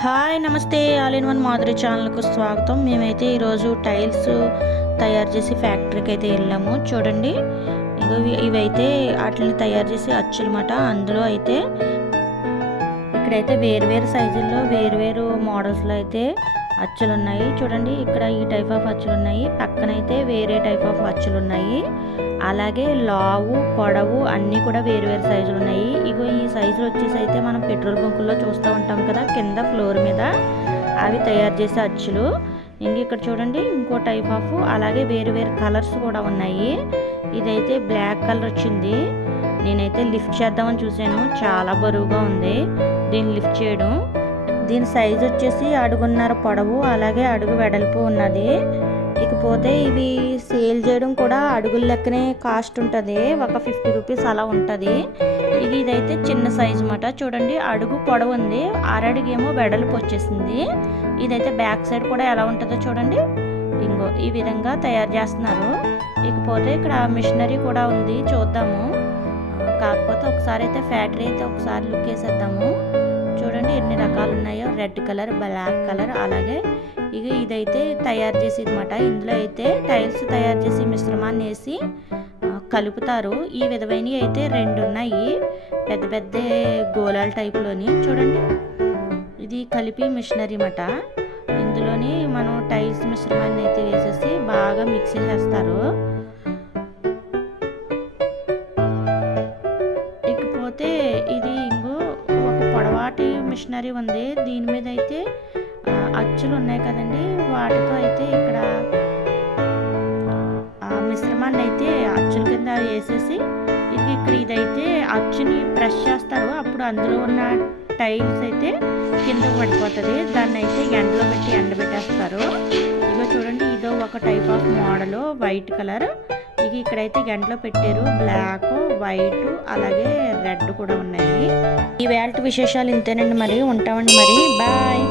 Hi నమస్తే all in one Madhuri ఛానల్కు స్వాగతం. మేమైతే ఈరోజు టైల్స్ తయారు చేసి ఫ్యాక్టరీకి అయితే వెళ్ళాము. చూడండి ఇవైతే వాటిని తయారు చేసి అచ్చులమాట. అందులో అయితే ఇక్కడైతే వేరు సైజుల్లో వేరు మోడల్స్లో అయితే అచ్చులు ఉన్నాయి. చూడండి ఇక్కడ ఈ టైప్ ఆఫ్ అచ్చులు ఉన్నాయి, పక్కనైతే వేరే టైప్ ఆఫ్ అచ్చులు ఉన్నాయి. అలాగే లావు పొడవు అన్నీ కూడా వేరు సైజులు ఉన్నాయి. ఇగో ఈ సైజులు వచ్చేసి అయితే మనం పెట్రోల్ బంకుల్లో చూస్తూ ఉంటాం కదా, కింద ఫ్లోర్ మీద అవి తయారు చేసే అచ్చులు. ఇంక ఇక్కడ చూడండి ఇంకో టైప్ ఆఫ్, అలాగే వేరు కలర్స్ కూడా ఉన్నాయి. ఇదైతే బ్లాక్ కలర్ వచ్చింది. నేనైతే లిఫ్ట్ చేద్దామని చూశాను, చాలా బరువుగా ఉంది దీన్ని లిఫ్ట్ చేయడం. దీని సైజు వచ్చేసి 1.5 పొడవు, అలాగే అడుగు వెడల్పు ఉన్నది. ఇకపోతే ఇవి సేల్ చేయడం కూడా అడుగుల లెక్కనే కాస్ట్ ఉంటుంది, ఒక 50 రూపీస్ అలా ఉంటుంది. ఇదైతే చిన్న సైజు అన్నమాట. చూడండి అడుగు పొడవు ఉంది, అరడుగేమో వెడల్పు వచ్చేసింది. ఇదైతే బ్యాక్ సైడ్ కూడా ఎలా ఉంటుందో చూడండి. ఇంకో ఈ విధంగా తయారు చేస్తున్నారు. ఇకపోతే ఇక్కడ మిషనరీ కూడా ఉంది, చూద్దాము. కాకపోతే ఒకసారి అయితే ఫ్యాక్టరీ అయితే ఒకసారి లుక్ వేసేద్దాము. చూడండి ఎన్ని రకాలు ఉన్నాయో, రెడ్ కలర్, బ్లాక్ కలర్. అలాగే ఇదైతే తయారు చేసేది అన్నమాట. ఇందులో అయితే టైల్స్ తయారు చేసి మిశ్రమాన్ని వేసి కలుపుతారు. ఈ విధమైనవి అయితే 2 ఉన్నాయి, పెద్ద గోళాల టైప్లోని. చూడండి ఇది కలిపి మిషనరీ అన్నమాట. ఇందులోని మనం టైల్స్ మిశ్రమాన్ని అయితే వేసేసి బాగా మిక్సీ చేస్తారు. ఇకపోతే ఇది ఒక పొడవాటి మిషనరీ ఉంది. దీని మీద అయితే అచ్చులు ఉన్నాయి కదండి, వాటితో అయితే ఇక్కడ ఆ మిశ్రమాన్ని అయితే అచ్చుల కింద వేసేసి ఇదైతే అచ్చుని ప్రెస్ చేస్తారు. అప్పుడు అందులో ఉన్న టైల్స్ అయితే కిందకు పడిపోతుంది. దాన్ని అయితే ఎండలో పెట్టి ఎండబెట్టేస్తారు. చూడండి ఇదో ఒక type of model, white colour. ఇక్కడైతే గంటలో పెట్టారు. బ్లాక్, వైట్, అలాగే రెడ్ కూడా ఉన్నాయి. ఈ వేల్ట్ విశేషాలు ఇంతేనండి. మరి ఉంటామండి, మరి బాయ్.